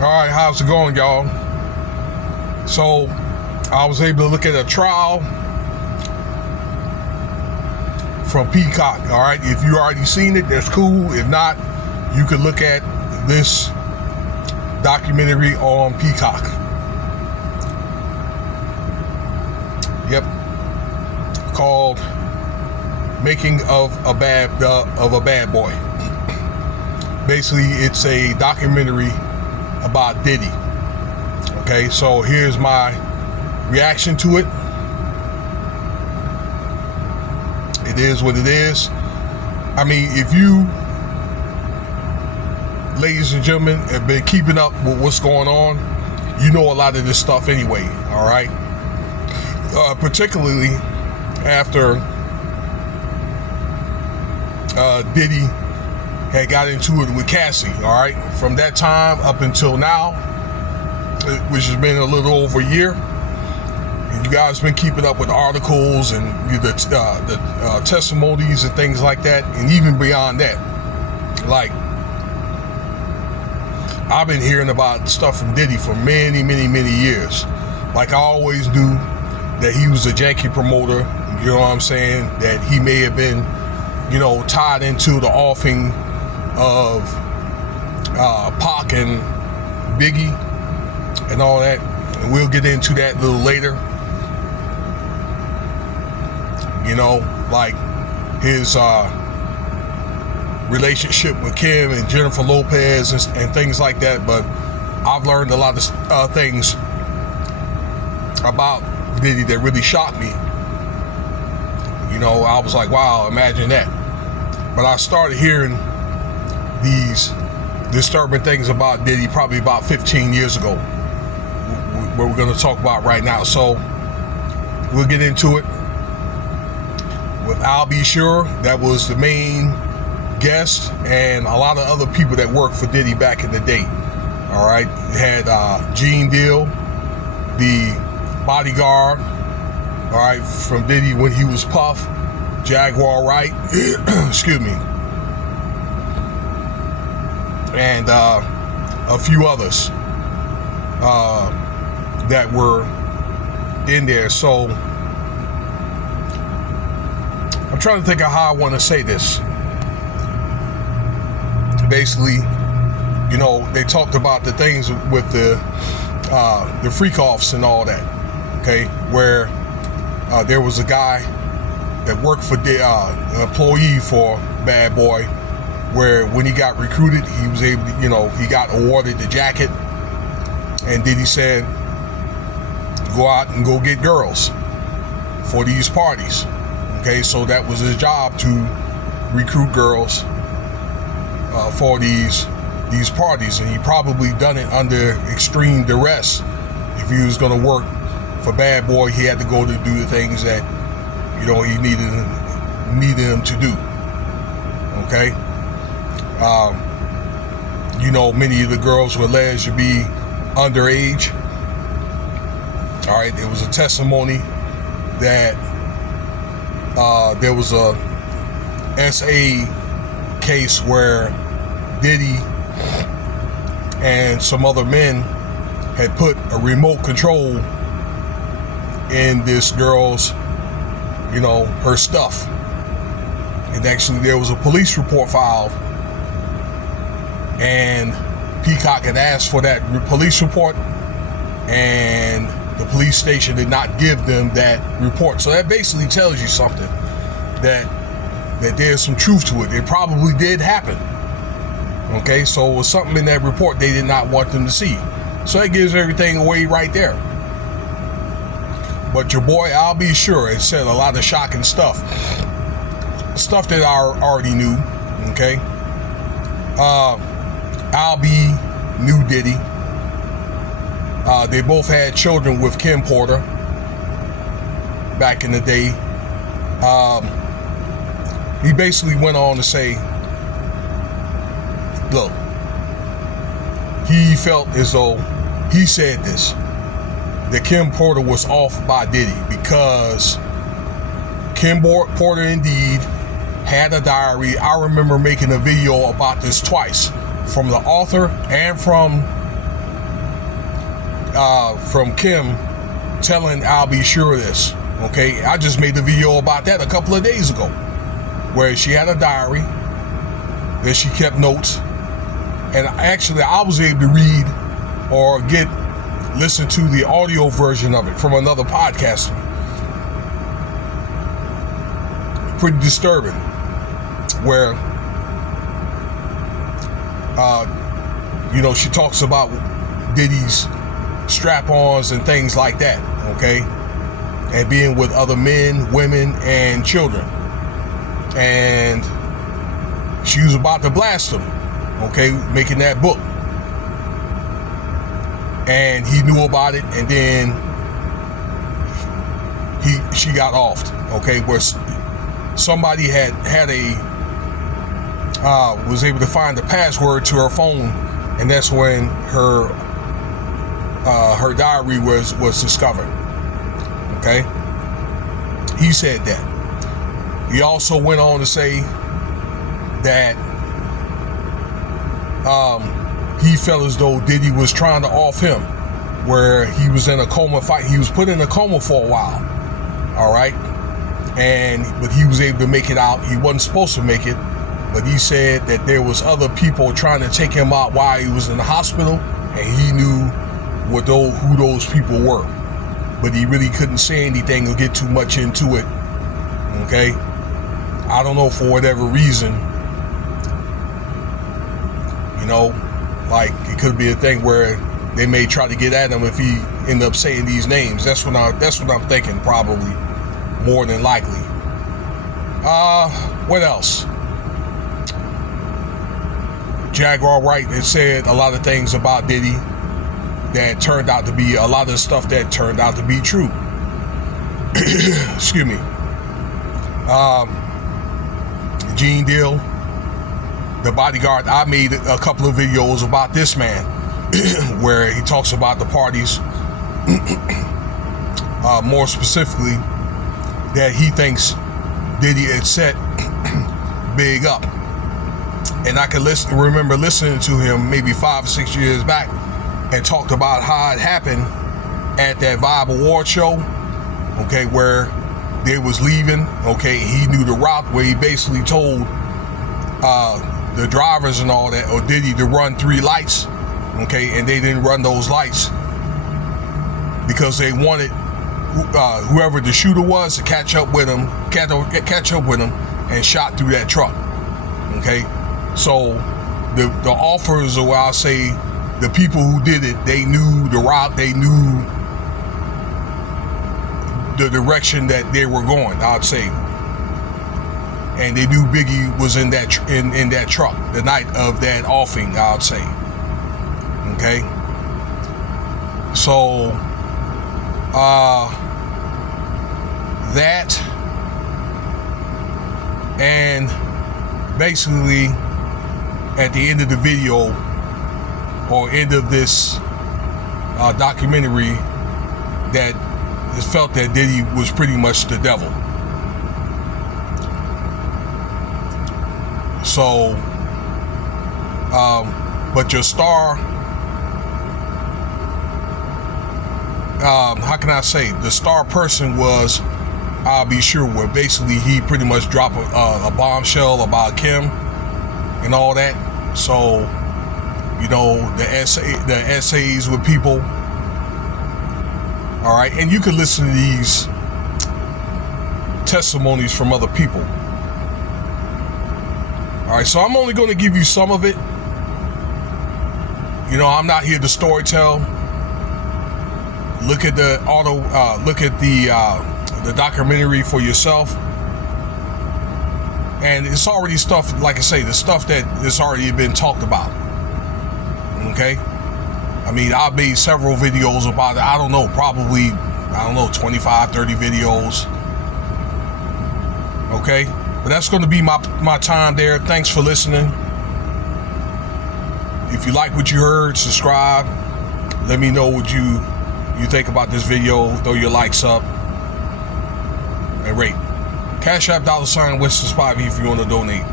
Alright, how's it going, y'all? So, I was able to look at a trial from Peacock. Alright, if you already seen it, that's cool. If not, you can look at this documentary on Peacock. Yep. Called Making of a Bad Boy. Basically, it's a documentary about Diddy. Okay, so here's my reaction to it. It is what it is. I mean, if you, ladies and gentlemen, have been keeping up with what's going on, you know a lot of this stuff anyway, all right? Particularly after Diddy had got into it with Cassie, all right? From that time up until now, which has been a little over a year, you guys been keeping up with articles and the testimonies and things like that, and even beyond that. Like, I've been hearing about stuff from Diddy for many years. Like, I always knew that he was a janky promoter, you know what I'm saying? That he may have been, tied into the offing of Pac and Biggie and all that, and we'll get into that a little later. Like his relationship with Kim and Jennifer Lopez and things like that. But I've learned a lot of things about Diddy that really shocked me. I was like, wow, imagine that. But I started hearing these disturbing things about Diddy probably about 15 years ago, what we're going to talk about right now. So we'll get into it with I'll Be Sure. That was the main guest, and a lot of other people that worked for Diddy back in the day. All right, you had Gene Deal, the bodyguard, all right, from Diddy when he was Puff, Jaguar Wright, excuse me, and a few others that were in there. So I'm trying to think of how I want to say this. Basically, they talked about the things with the freak offs and all that. Okay, where there was a guy that worked for an employee for Bad Boy, where when he got recruited, he was able to, he got awarded the jacket, and Diddy said, go out and go get girls for these parties. Okay, so that was his job, to recruit girls for these parties, and he probably done it under extreme duress. If he was going to work for Bad Boy, he had to go to do the things that he needed him to do. Okay, many of the girls were alleged to be underage. All right, there was a testimony that there was a SA case where Diddy and some other men had put a remote control in this girl's, her stuff. And actually there was a police report filed, and Peacock had asked for that police report, and the police station did not give them that report. So that basically tells you something, that there's some truth to it. It probably did happen. Okay, so it was something in that report they did not want them to see. So that gives everything away right there. But your boy, I'll Be Sure, it said a lot of shocking stuff that I already knew. Okay, I'll Be knew Diddy. They both had children with Kim Porter back in the day. He basically went on to say, look, he felt as though, he said this, that Kim Porter was off by Diddy, because Kim Porter indeed had a diary. I remember making a video about this twice, from the author and from from Kim telling I'll be sure of this. Okay, I just made a video about that a couple of days ago, where she had a diary that she kept notes, and actually I was able to read or listen to the audio version of it from another podcaster. Pretty disturbing, where she talks about Diddy's strap-ons and things like that, okay, and being with other men, women, and children, and she was about to blast him, okay, making that book, and he knew about it, and then she got offed, okay, where somebody was able to find the password to her phone, and that's when her diary was discovered. Okay, he said that. He also went on to say that he felt as though Diddy was trying to off him, where he was in a coma fight. He was put in a coma for a while. All right, but he was able to make it out. He wasn't supposed to make it, but he said that there was other people trying to take him out while he was in the hospital, and he knew who those people were, but he really couldn't say anything or get too much into it. Okay, I don't know, for whatever reason, like it could be a thing where they may try to get at him if he end up saying these names. That's what I'm thinking, probably, more than likely. What else? Jaguar Wright had said a lot of things about Diddy that turned out to be a lot of stuff that turned out to be true. Excuse me. Gene Deal, the bodyguard. I made a couple of videos about this man where he talks about the parties, more specifically that he thinks Diddy had set Big up. And I can remember listening to him maybe 5 or 6 years back, and talked about how it happened at that Vibe Award show, okay, where they was leaving, okay, he knew the route, where he basically told the drivers and all that, or Diddy, to run 3 lights, okay, and they didn't run those lights because they wanted whoever the shooter was to catch up with him and shot through that truck, okay. So the offers, or I'll say the people who did it, they knew the route, they knew the direction that they were going, I'd say, and they knew Biggie was in that truck the night of that offing, I'd say. Okay, so that, and basically at the end of the video, or end of this documentary, that it felt that Diddy was pretty much the devil. So, but your star, how can I say, the star person was, I'll be sure, where basically he pretty much dropped a bombshell about Kim and all that. So, the essays with people. All right, and you can listen to these testimonies from other people. All right, so I'm only going to give you some of it. I'm not here to storytell. Look at the the documentary for yourself. And it's already stuff, like I say, the stuff that has already been talked about. Okay? I mean, I made several videos about it. I don't know, 25, 30 videos. Okay? But that's going to be my time there. Thanks for listening. If you like what you heard, subscribe. Let me know what you think about this video. Throw your likes up. And rate. Cash App $Winston Spivey if you want to donate.